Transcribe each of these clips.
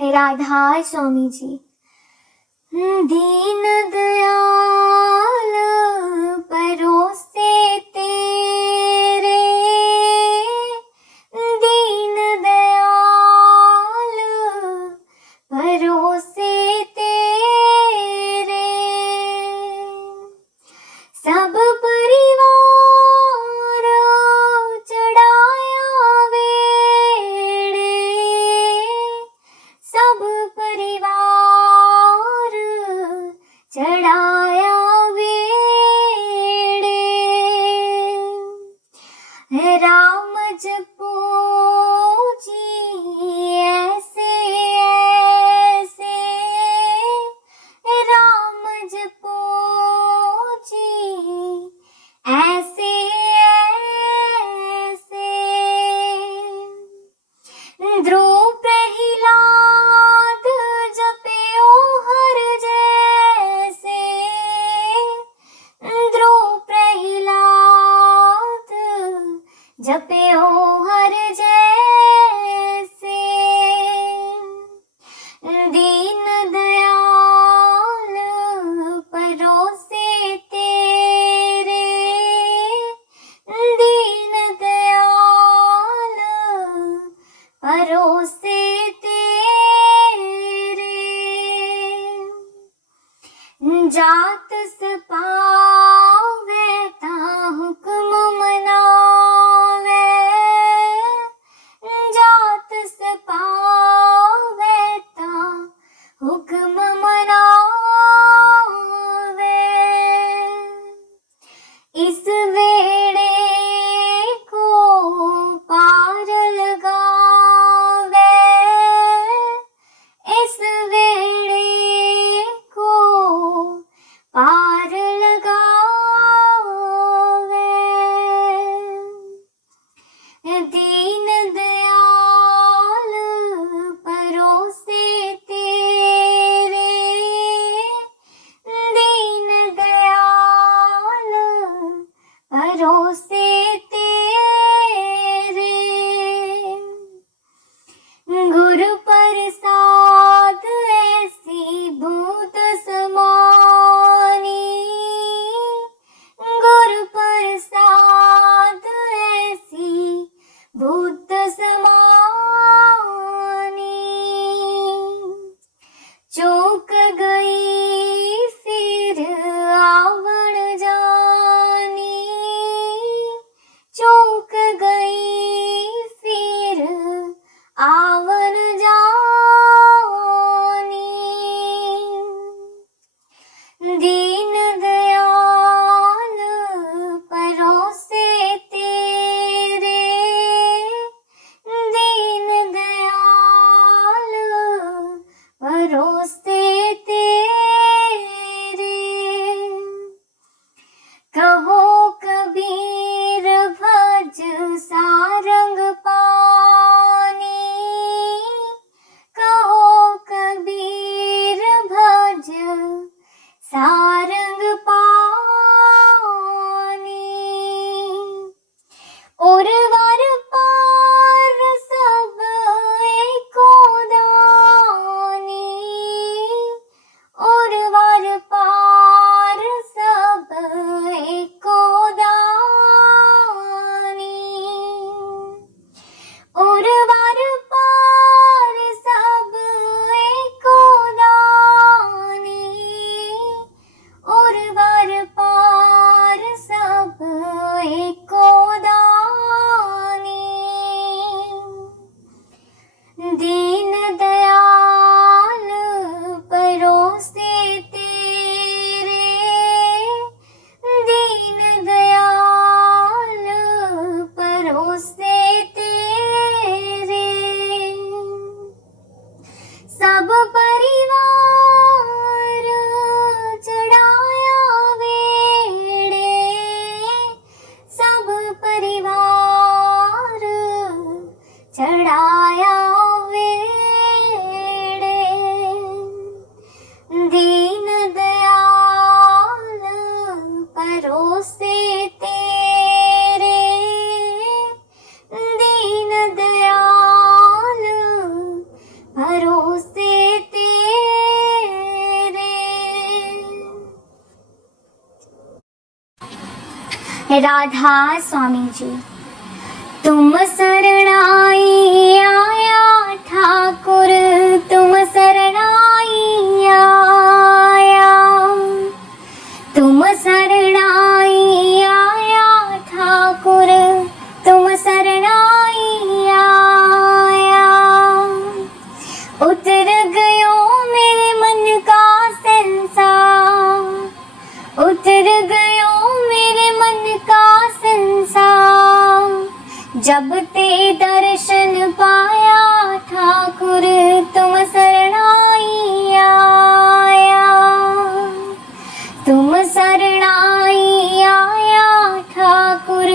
राधा स्वामी जी। दीन दयाल परोसे तेरे, दीन दयाल परोसे तेरे, सब परिवार चढ़ाया वेड़े, सब परिवार चढ़ाया वेड़े, राम जपो जी ऐसे ऐसे, राम जपो जी ऐसे ऐसे, ध्रुव प्रहलाद जपयो हर जैसे, ध्रुव प्रहलाद जपयो हर जैसे, दीन दयाल परोसे तेरे, दीन दयाल परोसे तेरे, जात सपावे ता हुक्म मनावे, जात सपावे ता हुक्म मनावे, इस वेड़े को पार लगावे, इस वेड़े को पार लगावे, दीन दयाल परोसे तेरे, दीन दयाल परोसे तेरे, गुरु प्रसाद ऐसी भूत समानी, गुरु प्रसाद ऐसी भूत समानी, चूक गई फिर आवण जानी, चूक गई फिर आवण जानी, दीन दयाल परोसे तेरे, दीन दयाल परोसे तेरे, कहो कबीर भज सारंग पानी, कहो कबीर भज सारंग पानी, और वर पार सब एको दानी, और वर पार सब एको दानी, और वर पार सब एको दानी, और वर पार सब एको दानी, दीन दयाल परोसे तेरे, दीन दयाल परोसे तेरे, सब परिवार चढ़ाया वेड़े, सब परिवार चढ़ाया वेड़े, राधा स्वामी जी। तुम शरणाई आया ठाकुर, तुम शरणाई आया, तुम शरणाई आया ठाकुर, तुम शरणाई आया। उतर गयो मेरे मन का संसार, उतर गयो मेरे मन का संसार, जब ते दर्शन पाया ठाकुर, तुम शरणाई आया, तुम शरणाई आया ठाकुर,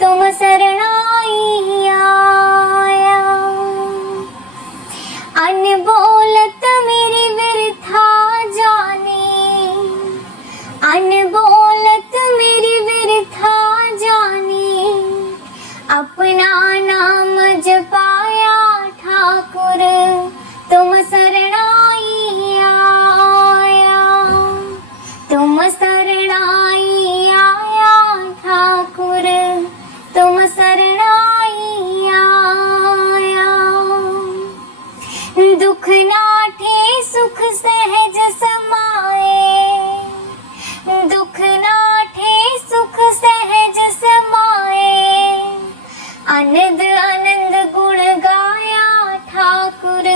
तुम शरणाई आया। अनबोलत मेरी व्यर्था जाने, अनबोलत मेरी व्यर्था जाने, अपना नाम जपाया ठाकुर, तुम शरणाई आया, तुम शरणाई आया ठाकुर, तुम शरणाई आया। दुख नाठे सुख सहज समाए, दुख नाठे सुख सहज समाए, आनंद आनंद गुण गाया ठाकुर,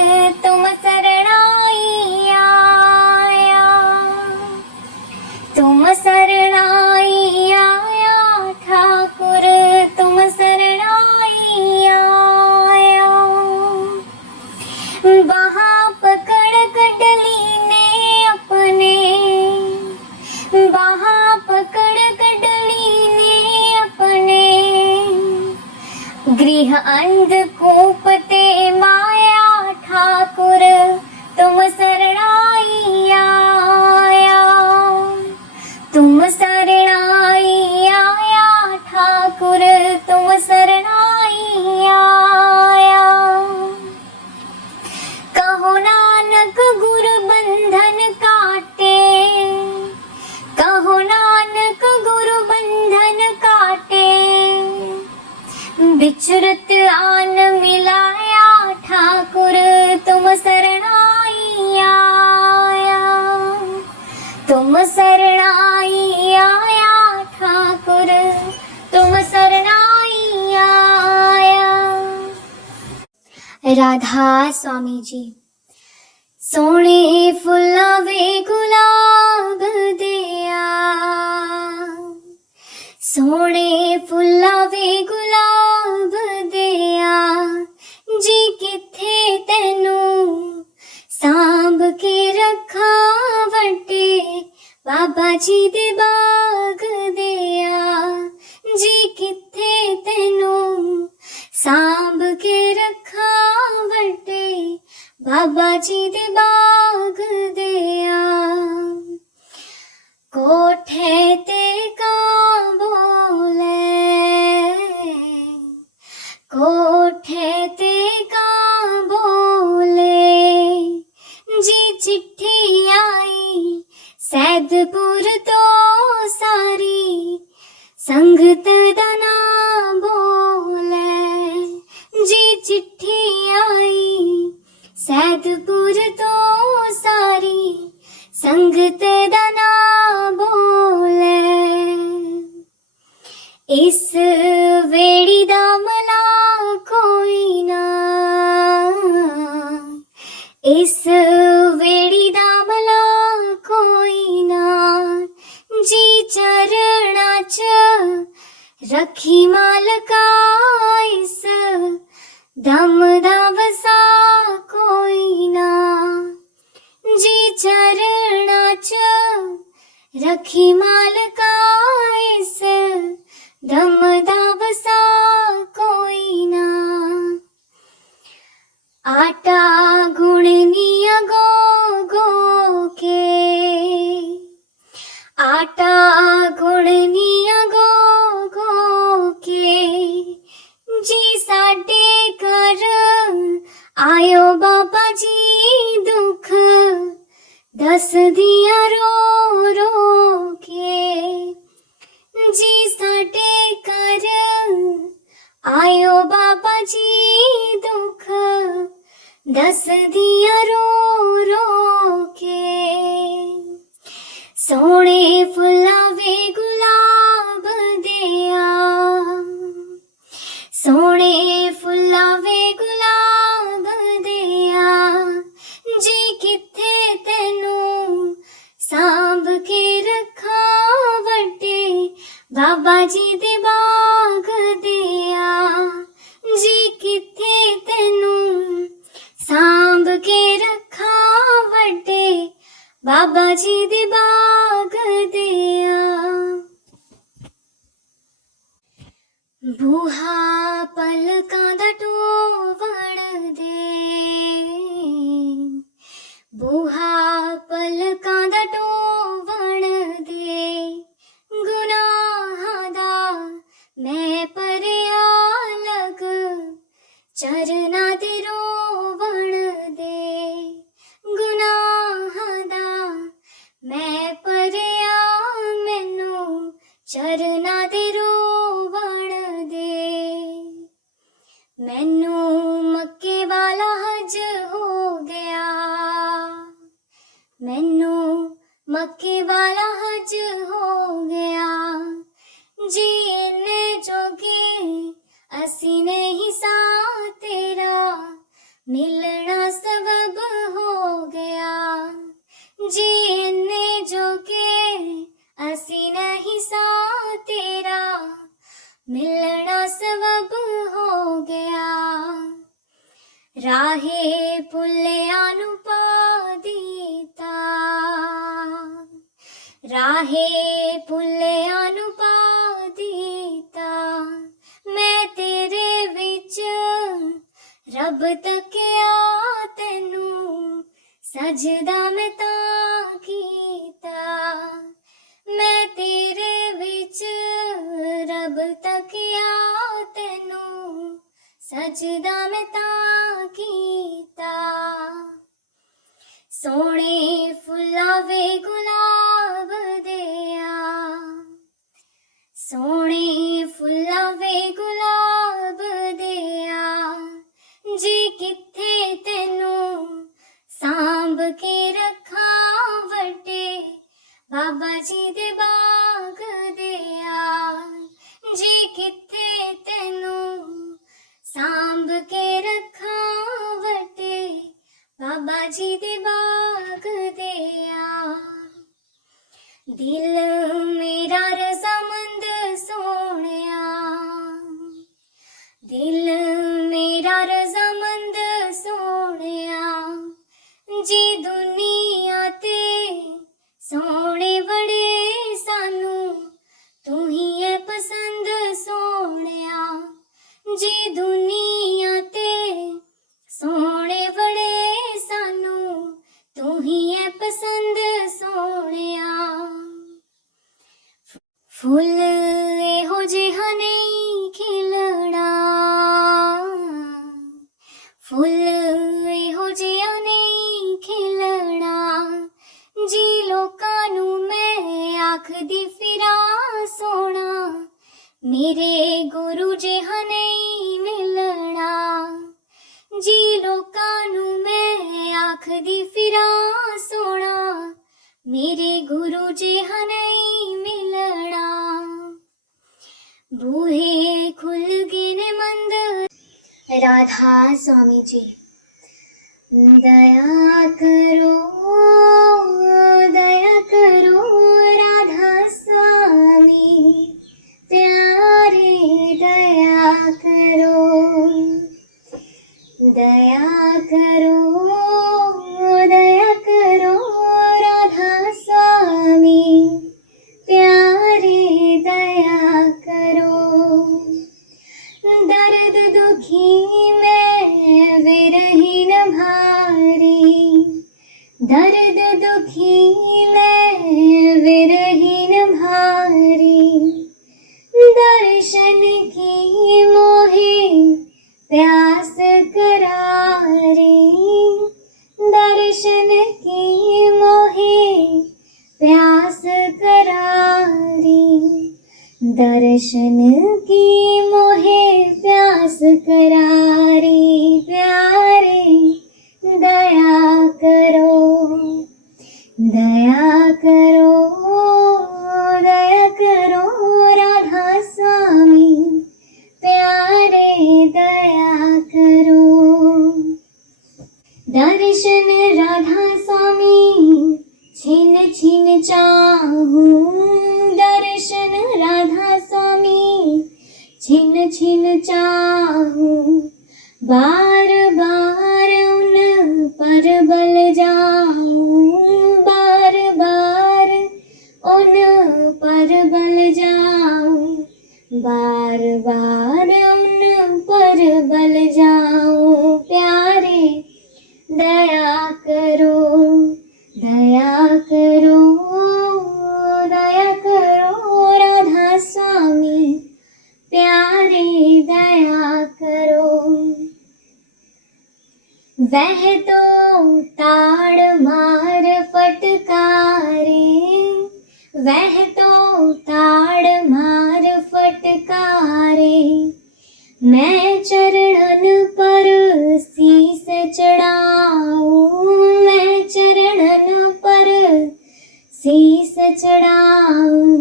तुम शरणाई आया, तुम शरणाई आया ठाकुर, तुम शरणाई आया। वहाँ पकड़ कडली ने अपने, वहाँ पकड़ कडली ने अपने, गृह अंधकूप ते माया ठाकुर, तुम शरणाई आया, तुम शरणाई आया ठाकुर, तुम शरणाई आया। कहो नानक गुरु बंधन काटे, कहो नानक गुरु बंधन काटे, बिचरत आन मिलाया ठाकुर, तुम शरणाई आया, तुम शरणाई आया ठाकुर, तुम शरणाई आया। राधा स्वामी जी। सोने फुलावे गुलाब दिया, सोने फुलावे गुलाब दिया, जी किथे तेनू सांभ के रखा वटे, बाबा जी दे बाग दिया, जी किथे तेनू सांभ के रखा वटे, बाबा जी दे बाग दिया। कोठे ते कां बोले, कोठे ते कां बोले, जी चिट्ठी आई सैदपुर तो सारी, संगत दा नाम बोले, जी चिट्ठी आई सैदपुर तो सारी, संगत दा नाम बोले। इस वेड़ी दा मला कोई ना, इस वेड़ी दा मला कोई ना, जी चरणा च रखी मालका, इस दम दा वसा कोई ना, जी चरणा च रखी मालका, इस दम दा वसा कोई ना। आटा गुणनिया गो गो के, आटा गुणनिया गो गो के, जी साडे घर आयो बाबा जी, दुख दस दिया रो रो के, जी साडे घर आयो बाबा जी दुख दस दिया रो रो के सोने फुलावे गुलाब दिया सोने फुलावे गुलाब दिया जी किथे तेनू सांभ के रखा वड्डे बाबा जी दे बाग दिया जी किथे तेनू सांभ के रखा वड्डे बाबा जी दे बाग दिया बूहा पलकां दा टोवण दे बूहा पलकां दा टोवण दे गुनाहां दा मैं भरिया लग चरना दे रोवण दे गुनाहां दा मैं भरिया मैनू चरना दे रोवण दे मैनू मक्के वाला हज हो गया मैनू मक्के वाला हज हो गया जी इन्ने जोगे असी नहीं सा तेरा मिलना सबब हो गया जी इन्ने जोगे असी नहीं सा तेरा मिलना सबब हो गया राहे पुल्लिया नु पा दीता राहे पुल्लिया नु पा दीता मैं तेरे विच रब तकिया तेनू सजदा मैं तां कीता मैं तेरे विच रब तकिया तेनू सजदा मैं तां कीता सोने फुलावे गुलाब दिया सोने फुलावे गुलाब दिया जी किथे तेनू सांभ के रखा वड्डे बाबा जी दे बाग दिया जी किथे तेनू सांभ के रखा वड्डे बाबा जी दे बाग दिया दिल मेरा रज़ामंद सोहणिया दिल मेरा रज़ामंद सोहणिया जी दुनिया ते सोहणे बड़े सानू तू ही है पसंद सोहणिया जी दुनिया ते सोहणे बड़े सानू तू ही है पसंद सोहणिया फुल एहो जिहा नहीं खिलना फुल एहो जिहा नहीं खिलना जी लोकां नू मैं आखदी फिरा सोना मेरे गुरु जिहा नहीं मिलना जी लोकां नू मैं आखदी फिरा सोना मेरे गुरु जिहा नहीं मिलना बूहे खुल गए ने मंद राधा स्वामी जी दया करो राधा स्वामी प्यारे दया करो राधा स्वामी प्यारे दया करो दर्द दुखी में विरहीन भारी दर्द दुखी में विरहीन भारी दर्शन की मोहे प्यास करारी दर्शन की मोहे प्यास करारी दर्शन की मोहे प्यास करारी प्यारे, दया करो दया करो दया करो राधा स्वामी प्यारे, दया करो। दर्शन राधा स्वामी छिन छिन चाहूं, दर्शन राधा स्वामी छिन छिन चाहूं, बार बार उन पर बल जाऊं, बार बार उन पर बल जाऊं, बार बार उन पर बल जाऊं प्यारे, दया करो दया करो दया करो राधा स्वामी प्यारे, दया करो। वह तो ताड़ मार फटकारे, वह तो ताड़ मार फटकारे, मैं चरणन पर शीस चढ़ाऊं, मैं चरणन पर शीस चढ़ाऊं,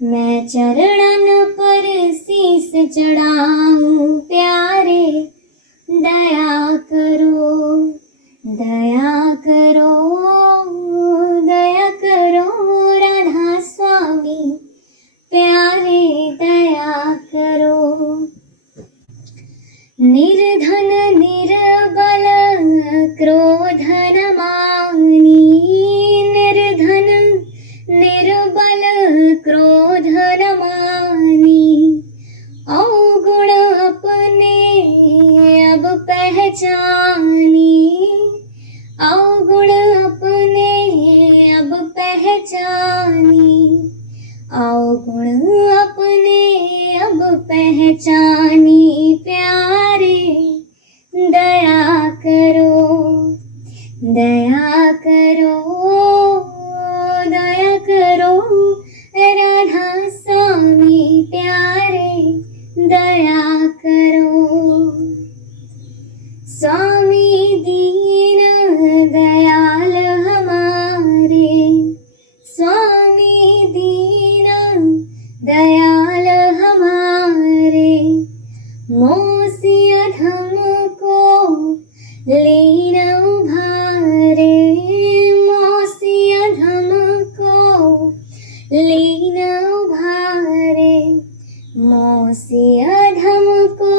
मैं चरणन पर शीस चढ़ाऊं प्यारे, दया करो दया करो दया करो राधा स्वामी प्यारे, दया करो। निर्धन निर्बल क्रोध न मानी, निर्धन निर्बल क्रोध न मानी, अवगुण अपने अब पहचानी, अवगुण अपने अब पहचानी, अवगुण अपने अब पहचानी प्यारे, दया करो दया करो दया करो राधा स्वामी प्यारे, दया करो। स्वामी दीन दयाल हमारे, स्वामी दीन दयाल हमारे, मोसी अधम को लीन उभारे, मोसी अधम को लीन उभारे, मोसी अधम को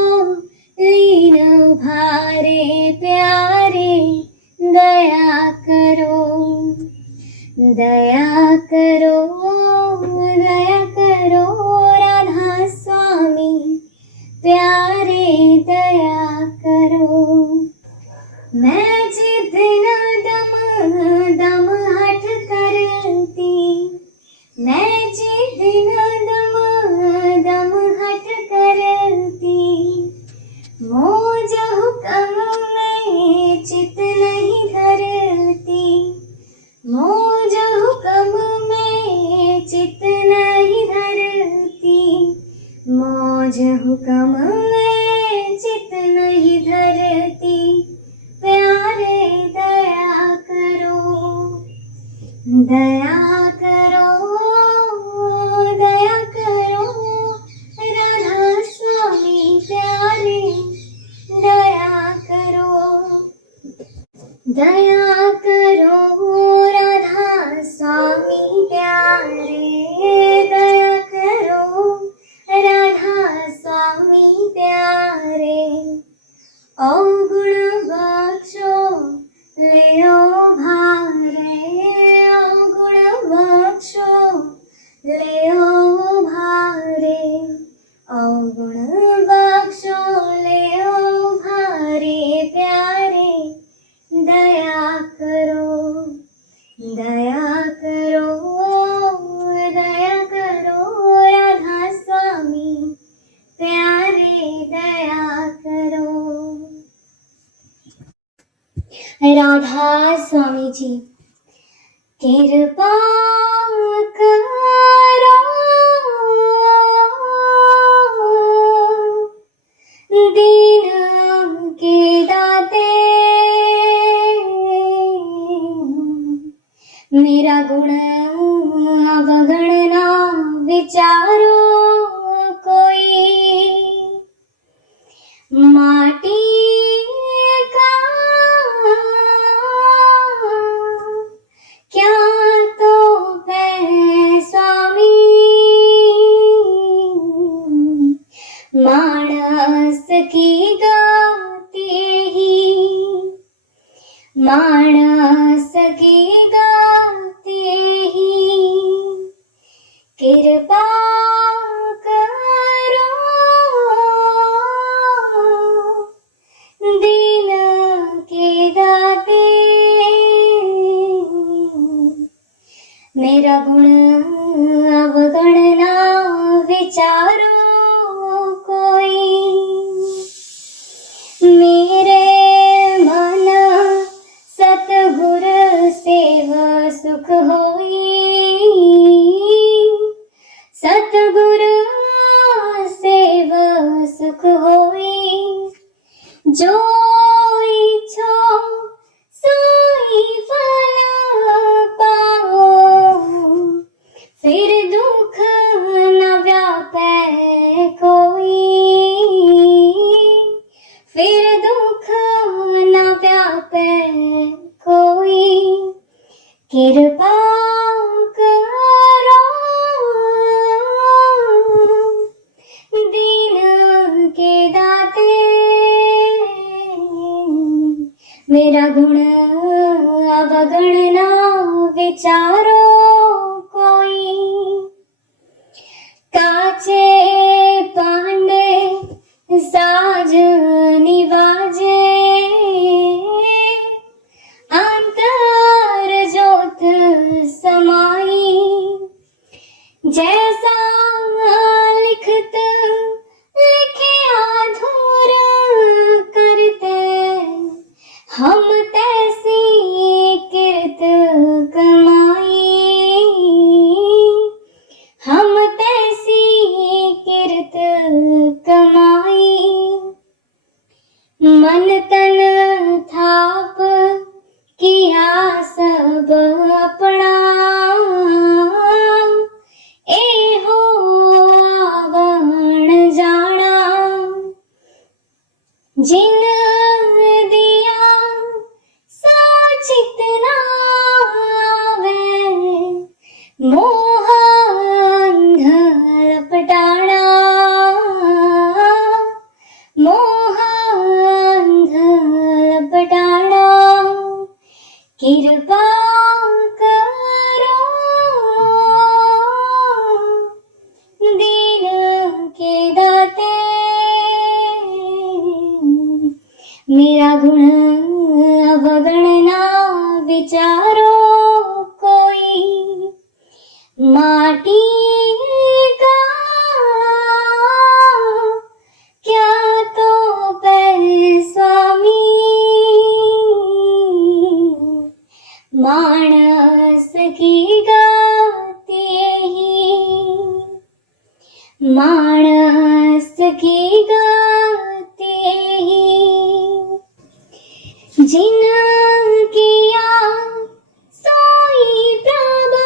लीन उभारे प्यारे, दया करो दया करो दया करो राधा स्वामी प्यारे, दया करो। मैं जिद न दम दम हट करती, मैं जिद न दम दम हट करती, मौज हुक्म में चित नहीं धरती, मौज हुक्म में चित नहीं धरती, मौज हुक्म में चित नहीं धरती प्यारे, दया करो दया करो दया करो राधा स्वामी प्यारे, दया करो दया करो राधा स्वामी प्यारे, दया करो राधा स्वामी प्यारे, अवगुण बख्शो ले भारे, अवगुण बख्शो ले भारे, अवगुण बख्शो ले भारे प्यारे, दया करो दया करो दया करो राधा स्वामी प्यारे, दया करो। राधा स्वामी जी कृपा करो, दीन के दाते मेरा गुण अवगण ना विचारो कोई। माटी का क्या तो है स्वामी, मानस की गाते ही, मानस की गाते ही कृपा करो दीन के दाते। मेरा गुण अवगण ना विचारो कोई। मेरे मन सतगुर सेव सुख होई, सतगुर सेव सुख होई। जो इच्छो सोई फल पाओ, फिर दुख न व्यापे कोई, फिर दुख न व्यापे कोई। कृपा करो दीन के दाते। मेरा गुण अवगण ना विचारो कोई। काचे पांडे साज निवाजे, अंतर ज्योत समाई। जैसा लिखत लिखे अधूरा करते, हम तैसी कृत कमाई, हम तैसी कृत कमाई। मन तन थाप किया सब अपना, ए हो आवण जाना। जिन दिया साचित ना आवे, मोह अंध लपटाना, मोह अंध लपटाना। कृपा करो दीन के दाते। मेरा गुण अवगण ना विचारो कोई। माटी का क्या तो पै स्वामी, मानस की गाते ही, मानस की गाते ही। जिन किया सोई प्रभु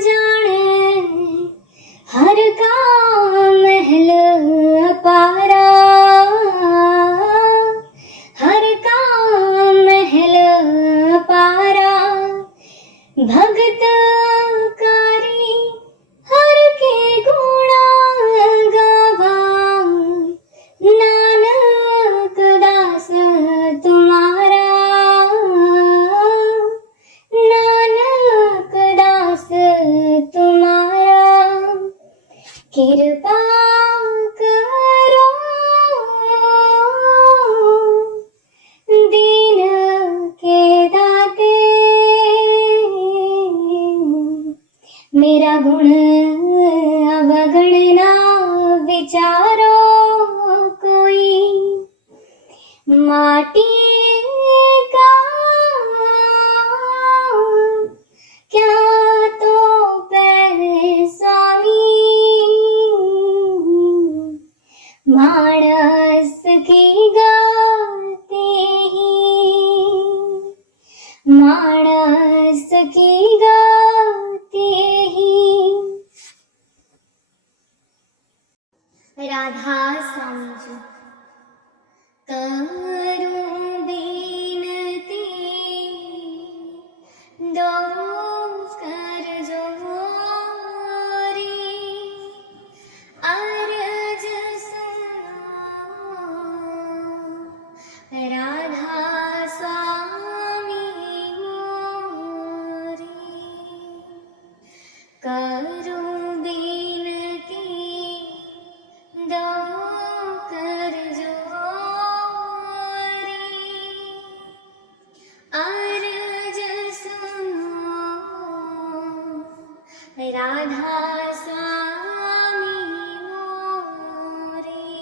जाने, हर का महल अपारा, हर का महल अपारा। भगत कारी हर के गुणा गावा, नानक दास तुम्हारा, नानक दास तुम्हारा। कृपा करो दीन के दाते। मेरा गुण अवगण ना विचारो कोई। माटी का क्या तो पै स्वामी, मानस सखी गाते ही। राधा स्वामी जी। करूं बिनती दो कर जोरी, अर्ज सुनो राधा स्वामी मोरी। करूं बिनती दो कर जोरी, अर्ज सुनो राधा स्वामी मोरी।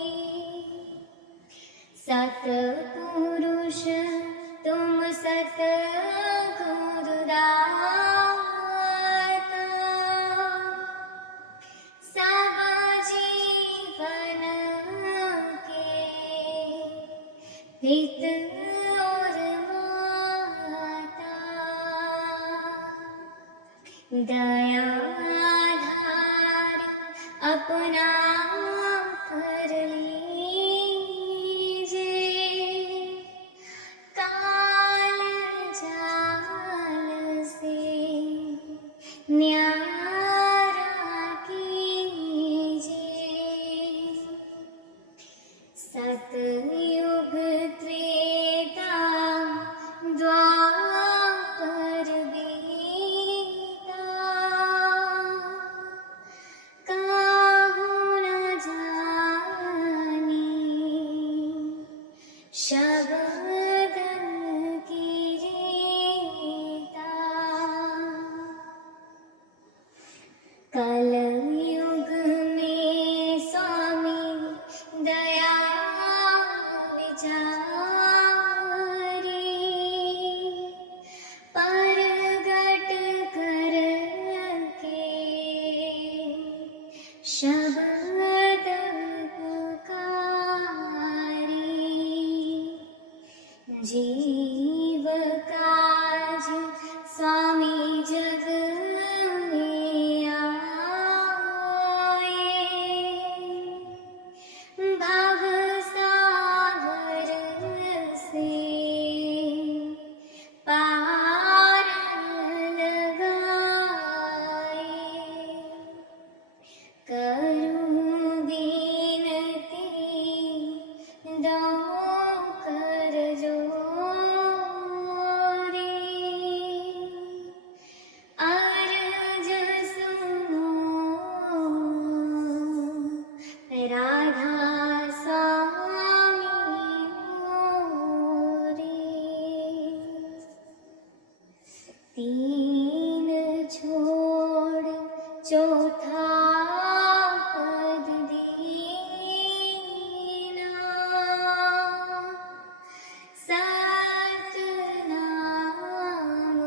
सतपुरुष तुम सतगुरु दाता, सब जीवन के हित और माता। दया धार अपना कर लीजिए, काल जाल से न्यारा कीजिए। सतयुग त्रेता द्वापर बीता, काहू न जानी शब्द की रीता। कलयुग में स्वामी दया विचारी, परगट करके शब्द पुकारी। जीव काज स्वामी जग में आए, भव सागर से पार लगाए। करूं बिनती दो कर जोरी, अर्ज सुनो राधा स्वामी मोरी। तीन छोड़ चौथा पद दीना, सतनाम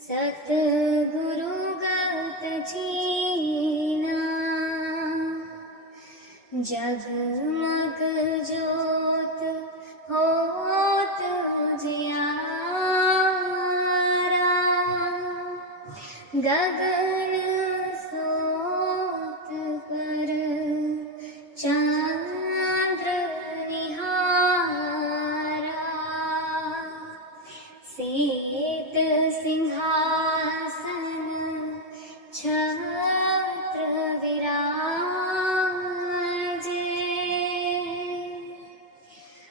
सतगुरु गत जीना। जगमग ज्योत होत जियारा, गगन सोत पर चंद्र निहारा। सीत सिंहासन छत्र विराजे,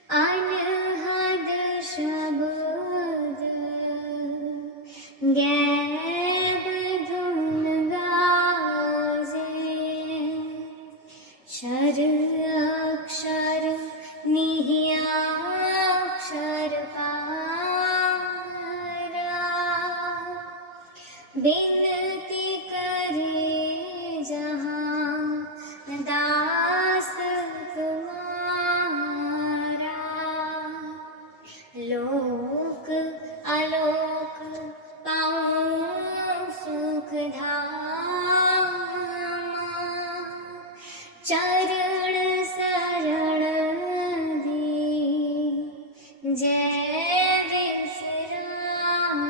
अनहद शब्द गैब धुन गाजे। शर अक्षर निहियाक्षर पारा, बिनती करे जहाँ दास तुम्हारा। लोक आलोक पाऊं सुख धामा, चरण शरण दी जय विश्राम।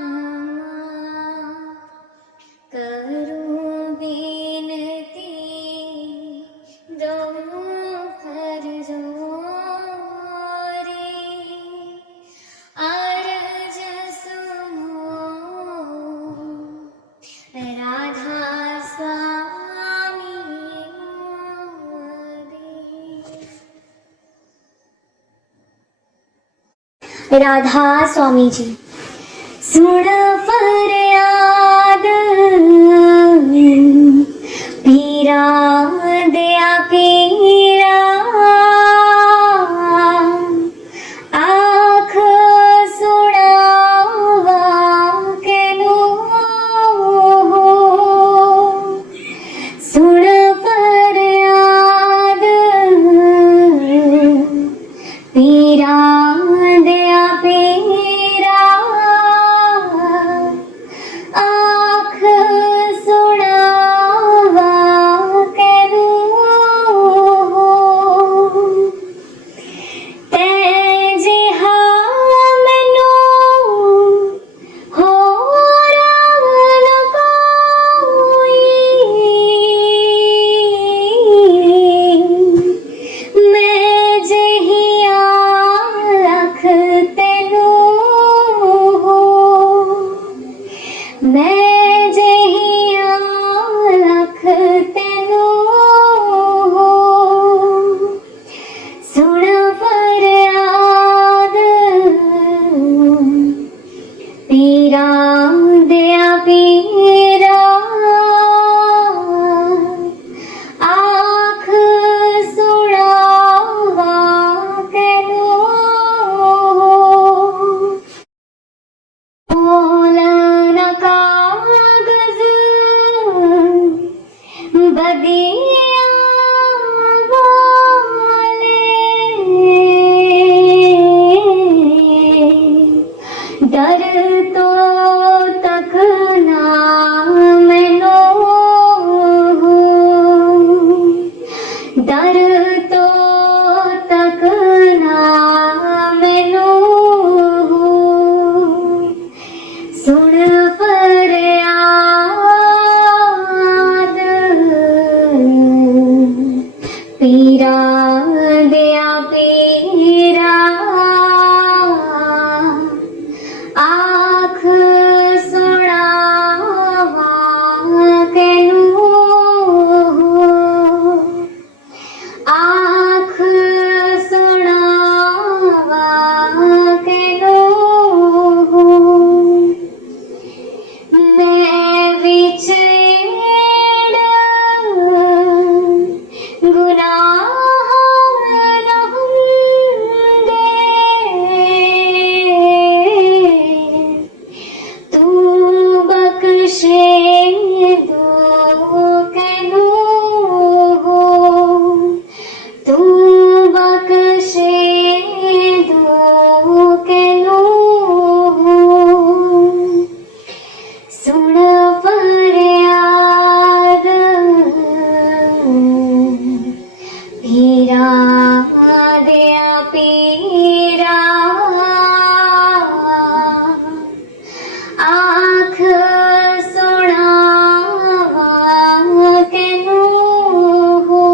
राधा स्वामी जी। सुन फरियाद पीरा दया पीरा, आँख सुनावा केनु हो। सुन फरियाद पीरा दया पीरा, आँख सुनावा केनु हो। तै जिहा मैनू होर न कोई, मैं जिहिया लख तेनू हो। मैं जिहिया लख तेनू हो। सुन फरियाद पीरा दया पीरा, आँख सुनावा केनु हो। बोलन कागज बदिया वाले, डर तो तक ना मैनू हो। डर तो तक ना मैनू हो। सुन फरियाद पीरा दया पीरा, आँख सुनावा केनु हो। आँख सुनावा केनु हो। मैं विच गुनाह न हुंदे, तू बख्शे दो केनु हो। तू बख्शे दो केनु हो। सुन फरियाद पीरा दया पीरा, आँख सुनावा केनु हो।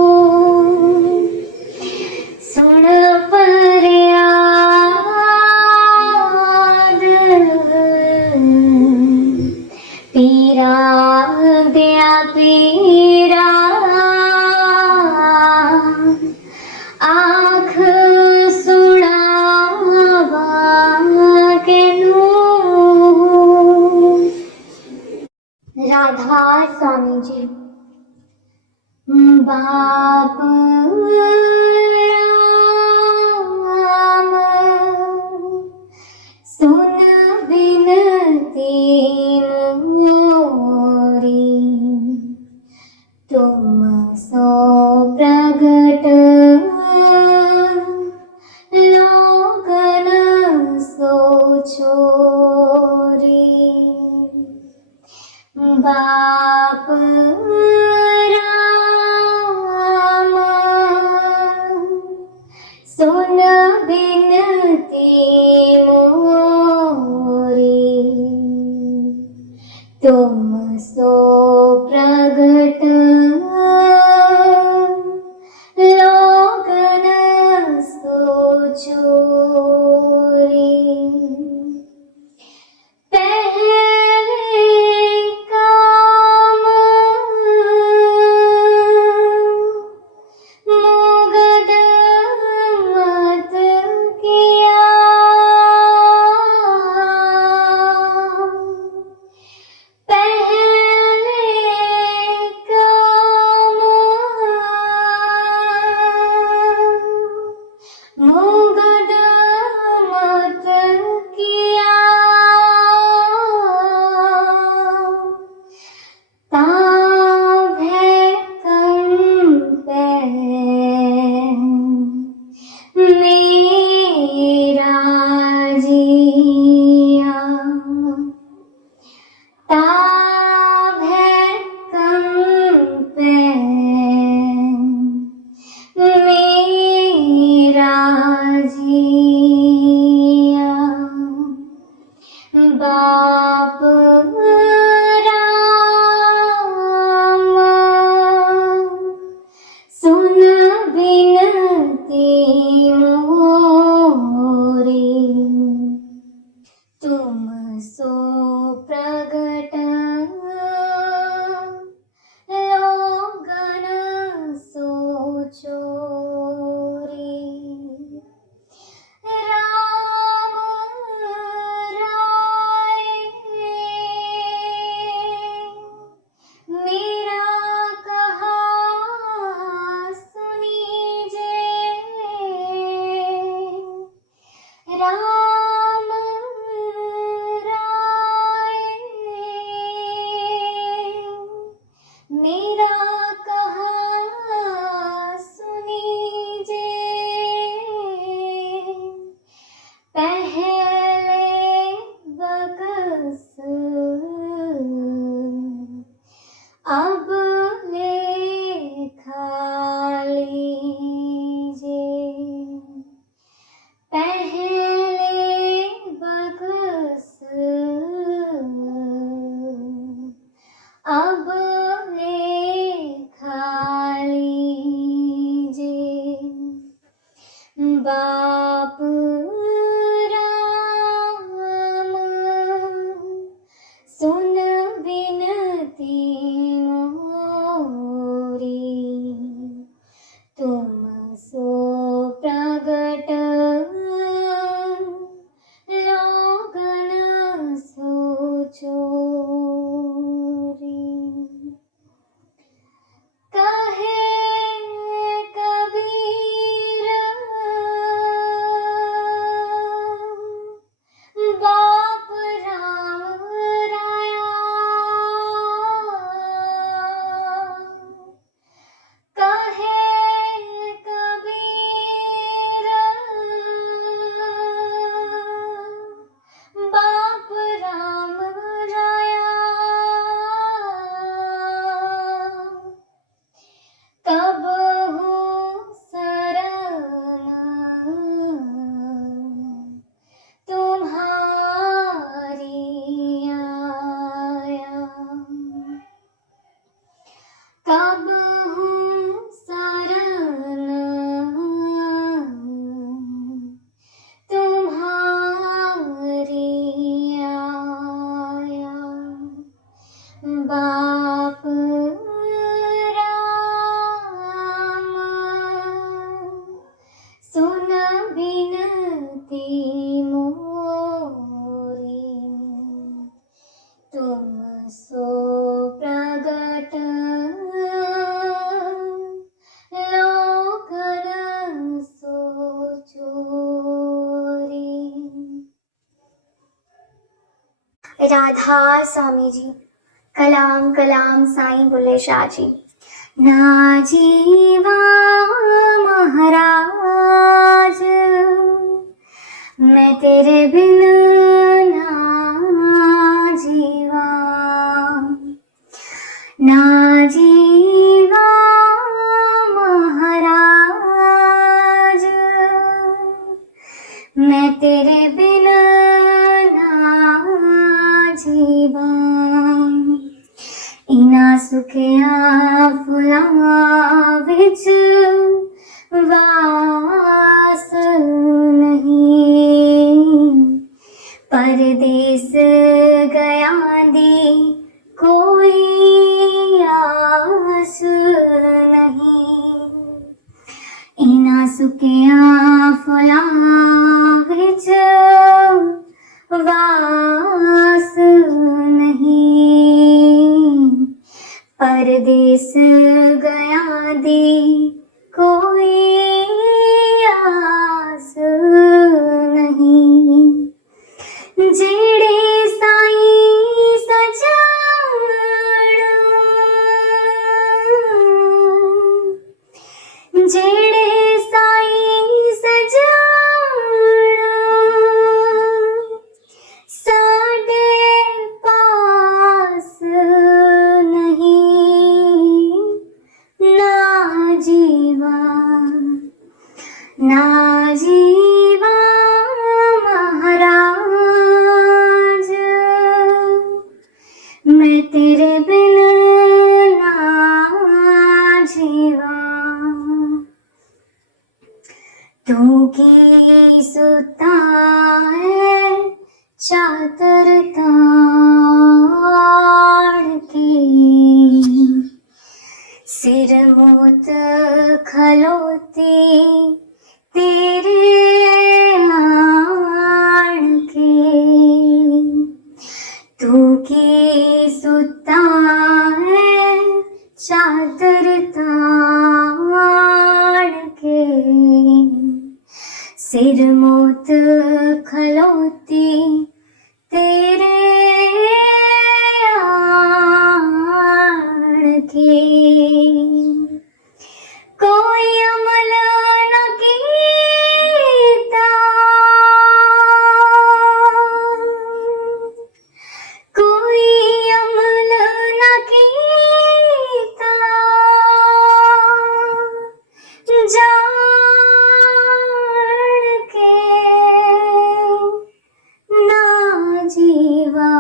सुन फरियाद पीरा दया पीरा, आँख सुनावा केनु हो। राधा स्वामी जी। बाप राम सुन बिनती मोरी, तुम सो प्रगट लोकन सो छोरी। बाप राम सुन बिनती मोरी, तुम सो प्रगट लोकन सो छोरी। पहले काम बाप राम सुन विनती मोरी, तुम सो प्रगट लोगन सो चोरी। राम राय मेरा कहा सुनीजे, राम राय मेरा कहा सुनीजे, पहले बकस अब लेखा लीजे, पहले बकस अब लेखा लीजे। बाप राम सुन विनती मोरी, तुम सो प्रगट लोगन सो चोरी। कहे कबीर बाप राम राया, कहे कबीर बाप राम राया, कब हूँ शरण तुम्हारी आया, कब हूँ शरण तुम्हारी आया। बाप राम सुन विनती मोरी, तुम सो प्रगट लोगन सो चोरी। राधा स्वामी जी। कलाम कलाम साईं बुल्ले शाह जी। ना जीवा महाराज मैं तेरे बिन ना जीवा, ना जीवा महाराज मैं तेरे बिन ना जीवा। इना सुखिया फुलां विच वास नहीं, परदेस गया दी कोई आस नहीं। इना सुखिया फुलां विच वास नहीं, परदेस गया दी कोई आस नहीं। जेड़े साईं सजण, जेड़े साईं सजण साडे पास नहीं, ना जीवा ना जीवा महाराज चादर ताड़ के, सिर मोत खलोती तेरे आड़ के, तू की सुता है चादर ताड़ के, सिर मोत खलोती तेरे आड़ के, कोई अमल न कीता, कोई अमल न कीता, जान के ना जीवा,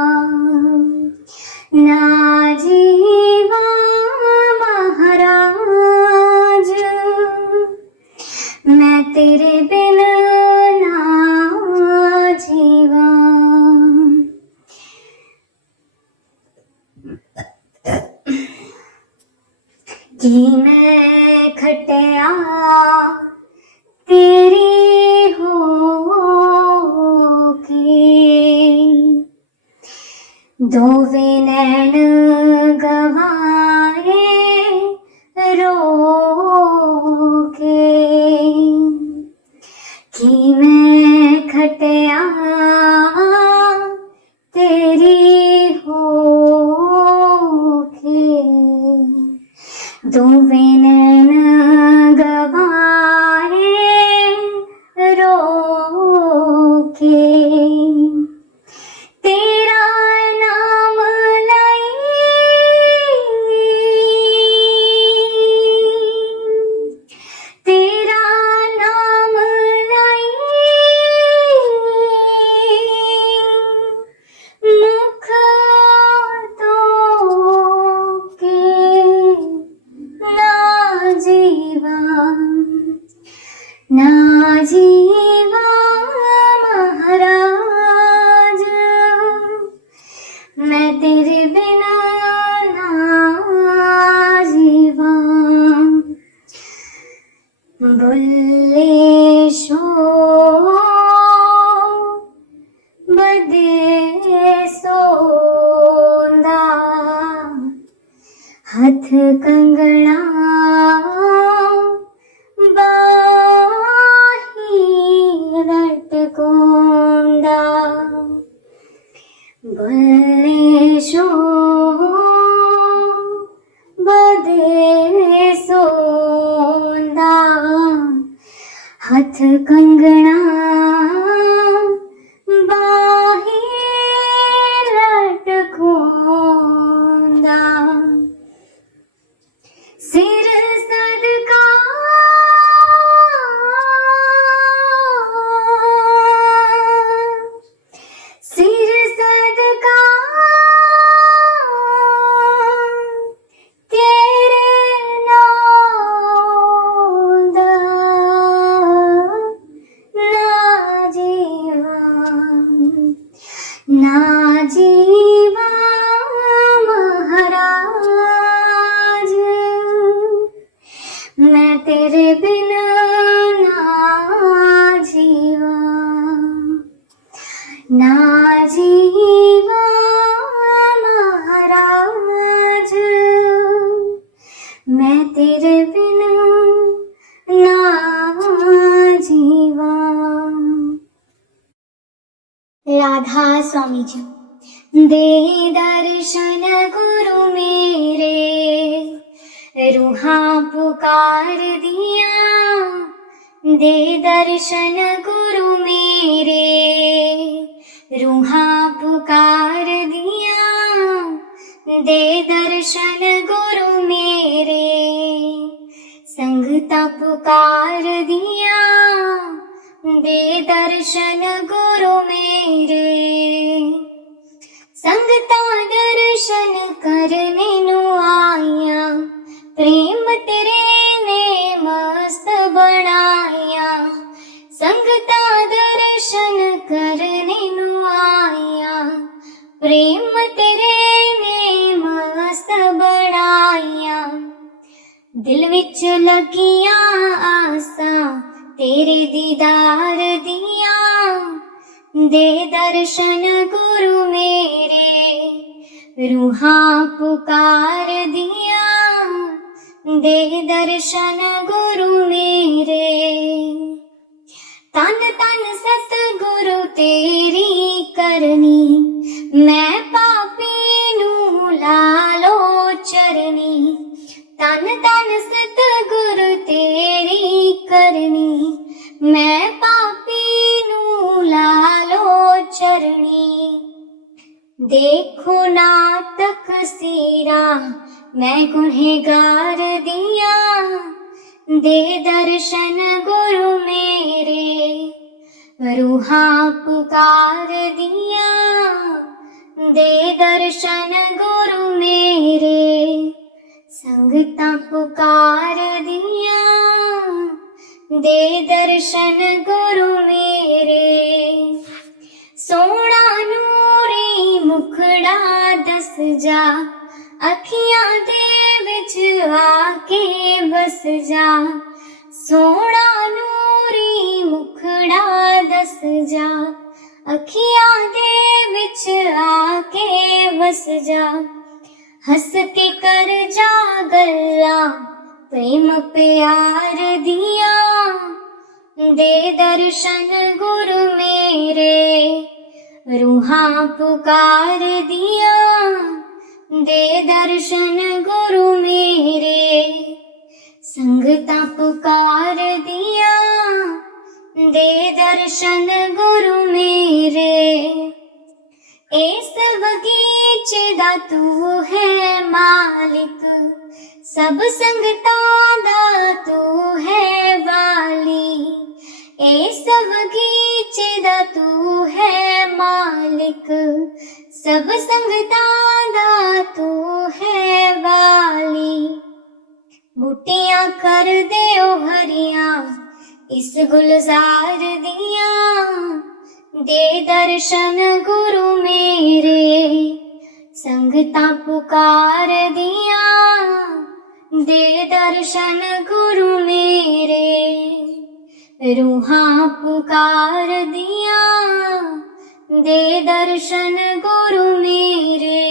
ना जीवा महाराज, मैं तेरे बिन ना जीवा। कि मैं खटिया तेरी हो के, दोवे नैन गवाए रो के, कि मैं खटिया तेरी हो के, दोवे नैन गवाए रो के, तेरा नाम लाई, तेरा नाम लाई, मुख तो के ना जीवा, ना जीवा महाराज, मैं तेरे बिना ना जीवा। बुल्ले शो बदे सोंदा, हथ कंगना बाही लटकोंदा, बुल्ले शो बदे सोंदा, हथ कंगना बाही लटकोंदा, सिर सदका सिर सदका तेरे नाम दा, ना जीवा, ना जीवा महाराज, मैं तेरे बिना ना जीवा, ना जीवा महाराज, मैं तेरे बिना ना जीवा। राधा स्वामी जी। दे दर्शन गुरु मेरे, रूहा पुकार दिया, दे दर्शन गुरु मेरे, रूहा पुकार दिया, दे दर्शन गुरु मेरे, संगता पुकार दिया, दे दर्शन गुरु मेरे, संगता दर्शन करने नु आया, प्रेम तेरे ने मस्त बनाया, संगता दर्शन करने नु आया, विच लगियां आसां तेरे दीदार दियां, दे दर्शन गुरु मेरे रूहां पुकार दियां, दे दर्शन गुरु मेरे। तन तन सतगुरु तेरी करनी, मैं पापी नू लालो चरनी। तन तन सतगुरु तेरी करनी, मैं पापी नू लालो चरनी। देखो ना तकसीरा मैं गुनहगार दिया, दे दर्शन गुरु मेरे रूहां पुकार दिया, दे दर्शन गुरु मेरे। संगतां पुकार दिया, दे दर्शन गुरु मेरे। सोना नूरी मुखड़ा दस जा, अखियां दे विच आके बस जा। सोना नूरी मुखड़ा दस जा, अखियां दे विच आके बस जा। हस के कर जा गल्लां प्रेम प्यार दिया, दे दर्शन गुरु मेरे रूहां पुकार दिया, दे दर्शन गुरु मेरे। संगतां पुकार दिया, दे दर्शन गुरु मेरे। इस बगीचे दा तू है मालिक, सब संगतां दा तू है वाली। इस बगीचे दा तू है मालिक, सब संगतां दा तू है वाली। बूटियां कर दे ओ हरियां इस गुलजार दियां, दे दर्शन गुरु मेरे संगतां पुकार दियां, दे दर्शन गुरु मेरे रूहां पुकार दियां, दे दर्शन गुरु मेरे।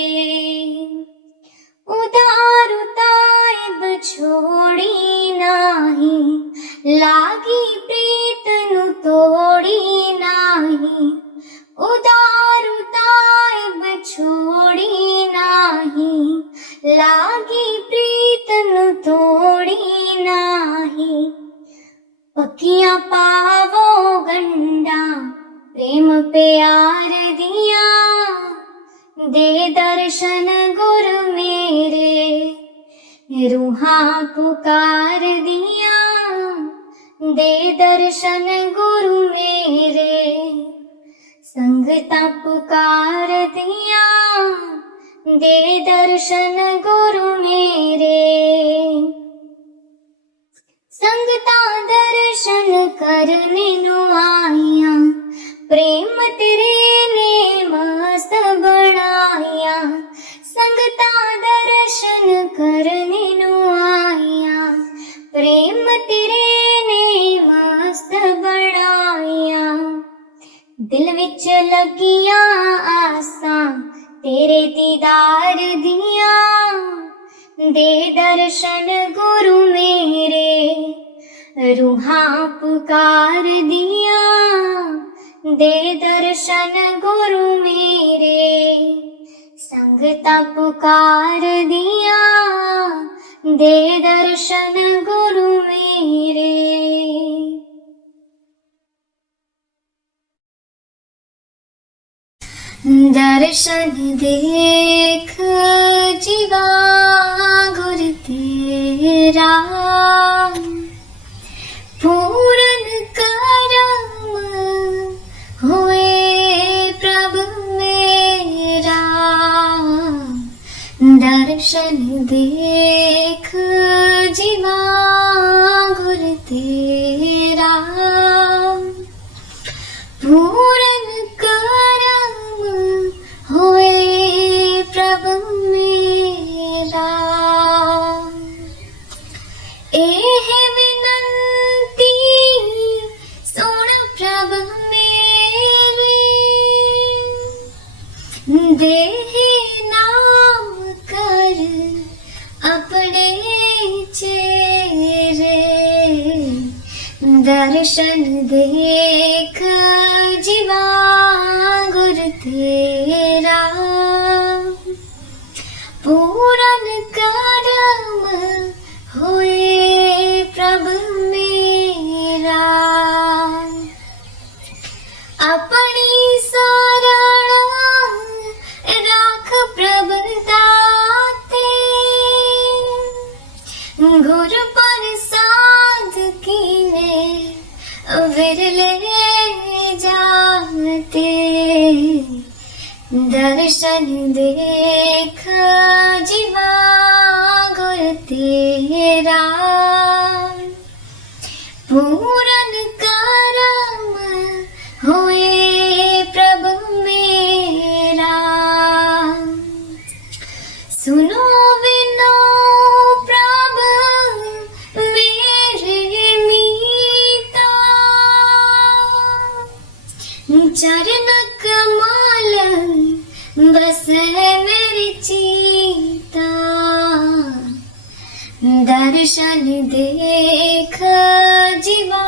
उदार ताइब छोड़ी नाही, लागी प्रीत नु तोड़ी नाही। उदार ताइब छोड़ी नाही, लागी प्रीत नु तोड़ी नाही। पक्कियां पावो गंडा प्रेम प्यार दिया, दे दर्शन गुरु मेरे रूहां पुकार दिया, दे दर्शन गुरु मेरे। संगतां पुकार दिया, दे दर्शन गुरु मेरे। संगतां दर्शन करने नु आईयां, प्रेम तेरे ने मस्त बनाया। संगतां दर्शन करने नु आईयां, प्रेम तेरे ने मस्त बनाया। दिल विच लगियां आसां तेरे दीदार दियां, दे दर्शन गुरु मेरे रूहां पुकार दियां, दे दर्शन गुरु मेरे। संगतां पुकार दियां, दे दर्शन गुरु मेरे। दर्शन देख जीवा गुरु तेरा, पूरन करम होए प्रभु मेरा। दर्शन देख जीवा गुरु तेरा, पूरन करम होए प्रभु मेरा। देहि नाम कर अपने चेहरे, दर्शन देख जीवा गुर तेरा, पूरन करम होए प्रभु मेरा, अपनी शरण राख प्रभु दाते, गुर प्रसाद कीने विरले जाते, दर्शन देख जीवा गुर तेरा, पूरन करम होए प्रभु मेरा, सुनो विनो प्रभु मेरे मीता, चरण कमल बस मेरी चीता, दर्शन देख जीवा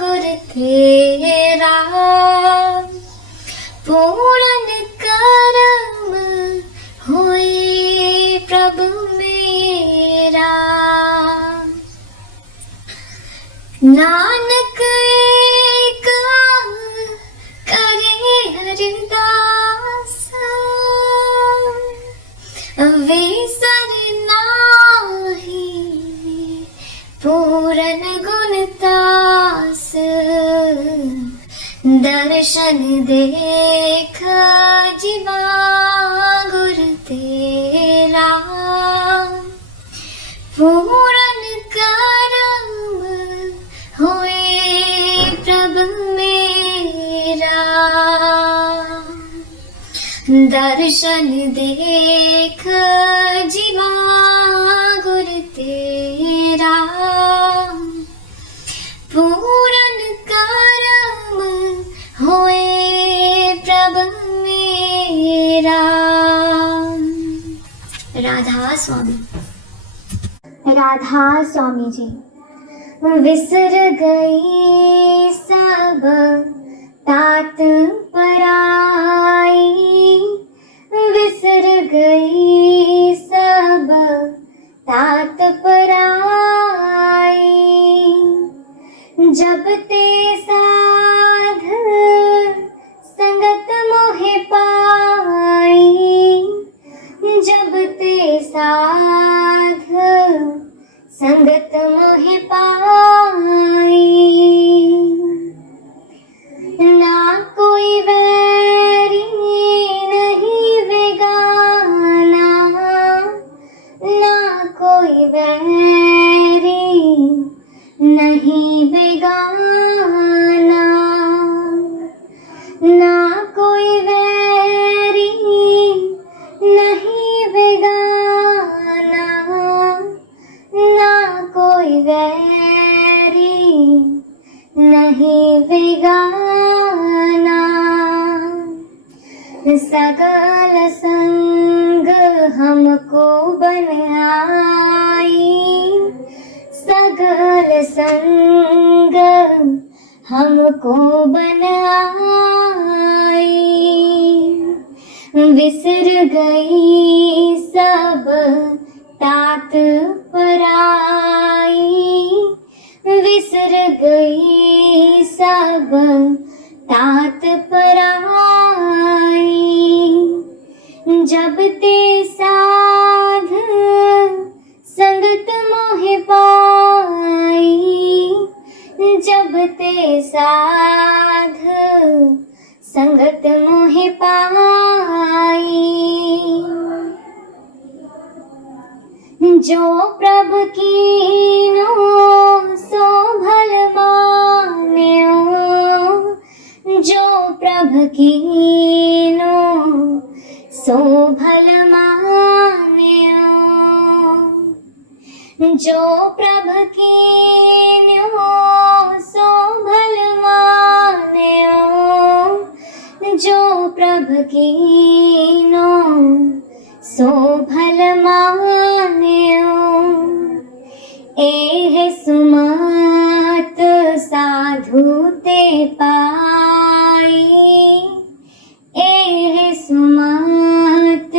गुर तेरा, पूरन करम होए प्रभु मेरा, नानक एक करे हरदास, विसर नाहि पूरन गुणतास, दर्शन देख जीवा गुर तेरा, पूरन करम होए प्रभु मेरा, दर्शन देख जीवा गुर तेरा, पूरन करम होए प्रभु मेरा। राधा स्वामी। राधा स्वामी जी। विसर गई सब तात पराई, विसर गई सब तात पराई, जब ते साध संगत मोहे पाई, जब ते साध संगत मोहे पाई, ना कोई वैरी नहीं बेगाना, ना कोई वैरी नहीं बेगाना, ना कोई वैरी नहीं बेगाना, ना कोई वैरी नहीं बेगाना, सगल संग हमको बन आई, सगल संग हमको बन आई, विसर गई सब तात पराई, विसर गई सब तात पराई, जब ते साध संगत मोहे पाई, जब ते साध संगत मोहे पाई, जो प्रभु कीनो सो भल मान्यो, जो प्रभु कीनो सो भल मान्यो, जो प्रभु कीनो सो भल मान्यो, जो प्रभु कीनो सो भल मान्यो, एह सुमत साधु ते पाई, एह सुमत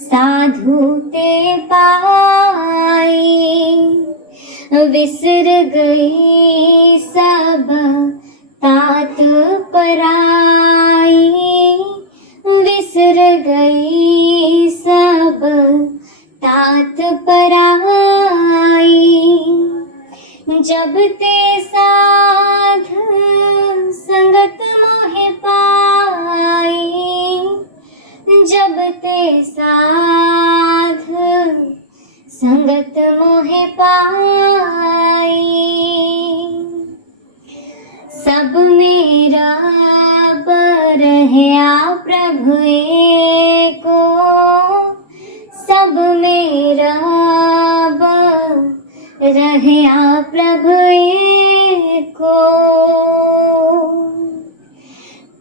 साधु ते पाई। विसर गई सब तात पराई, विसर गई सब तात पराई। जब ते साध संगत मोहे पाई, जब ते साध संगत मोहे पाई। सब मेरा बरह्या प्रभु एको, सब मेरा बरह्या प्रभु एको।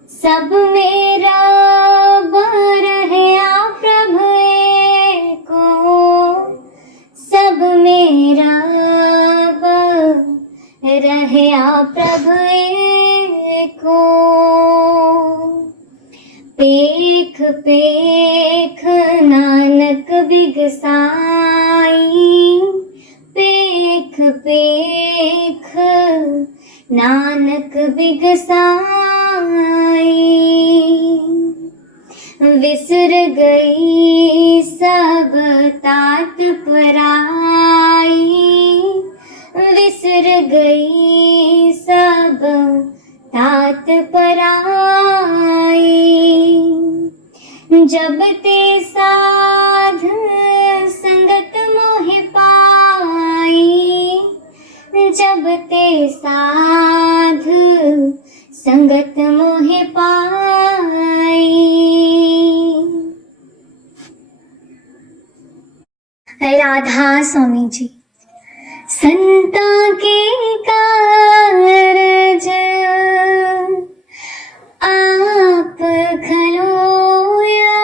सब मेरा बरह्या प्रभु एको, सब मेरा बरह्या प्रभु एको। पेख पेख नानक बिगसाई, पेख पेख नानक बिगसाई। विसर गई सब तात पराई, विसर गई सब तात पराई। जब ते साध संगत मोहे पाई, जब ते साध संगत मोहे पाई। राधा स्वामी जी। संता के कारज आप खलोया,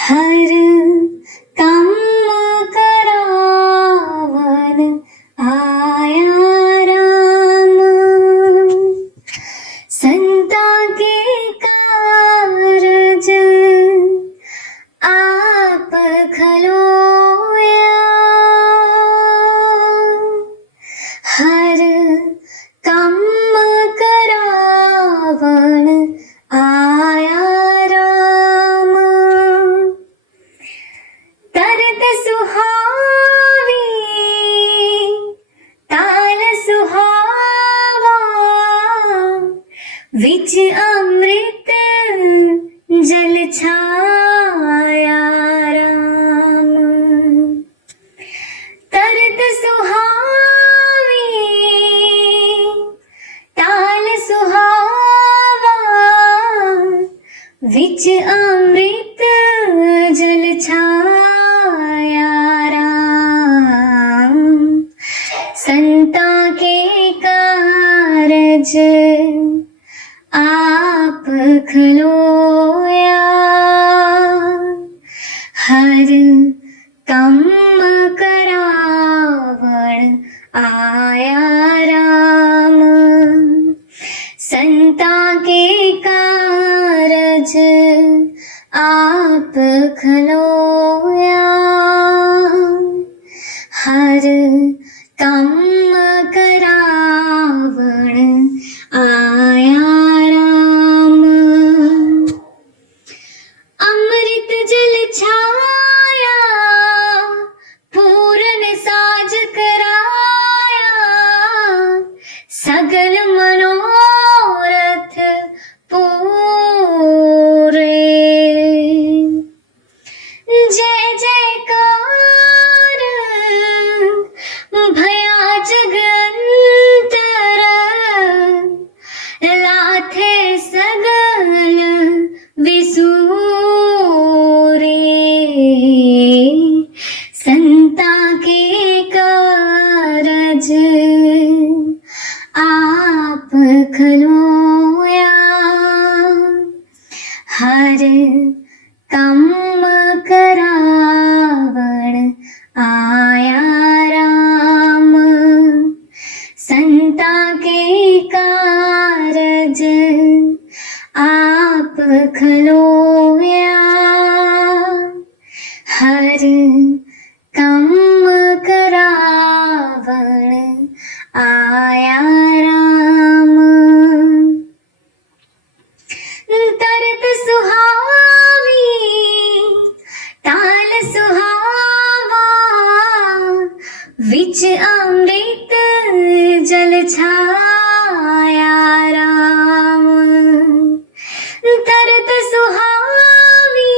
हर काम करावन आया राम। संता के कारज आप खलोया, हर काम करावन आया राम। तरत सुहावी ताल सुहावा, विच अमृत जल छाया राम। तरत सुहावी ताल सुहावा, विच अमृत जल छाया राम। संता के कारज आप खलोया, हर काम करावण आया राम। संता के कारज आप खलोया, हर काम करावण आया राम। अमृत जल छाया पूरन साज कराया, सगल मनोरथ पूरे। जय जयकार भया जगंतर, आप खलोया, हर कम करावण आया राम। तरत सुहावी ताल सुहावा, विच अमृत जल छाया राम। तरत सुहावी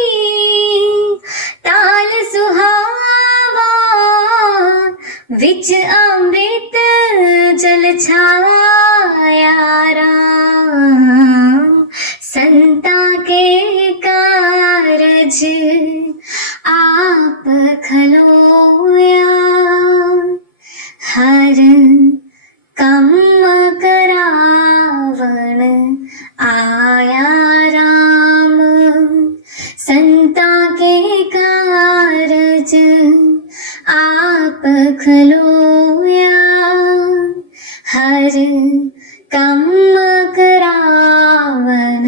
ताल सुहावा, विच अमृत जल छाया राम। संता के कारज आप खलोया, हर कम करावण आया राम। संता के कारज आप खलोया, हर कम करावण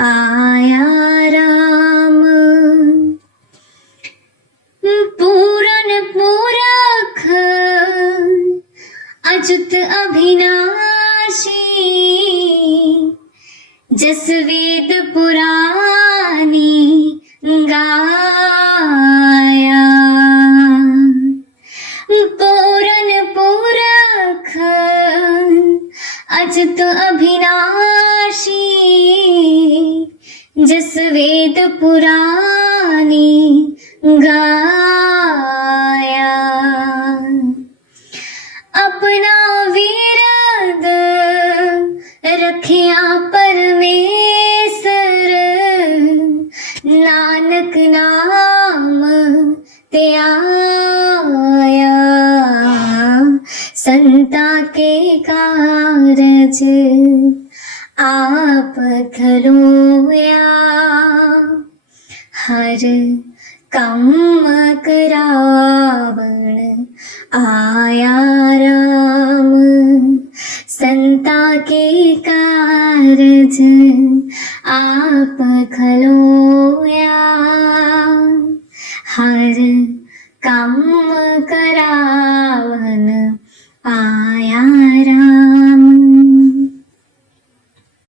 आया राम। पूरन पूरख अच्युत अभिनाशी, जस वेद पुरानी गाया। पूरन पूरख अच्युत अभिनाशी, जस वेद पुरानी गाया। अपना विरद रखिया परमेसर, नानक नाम ते आया। संता के कारज आप खलोया, हर कम करावण आया राम। संता के कारज आप खलोया, हर कम करावण आया।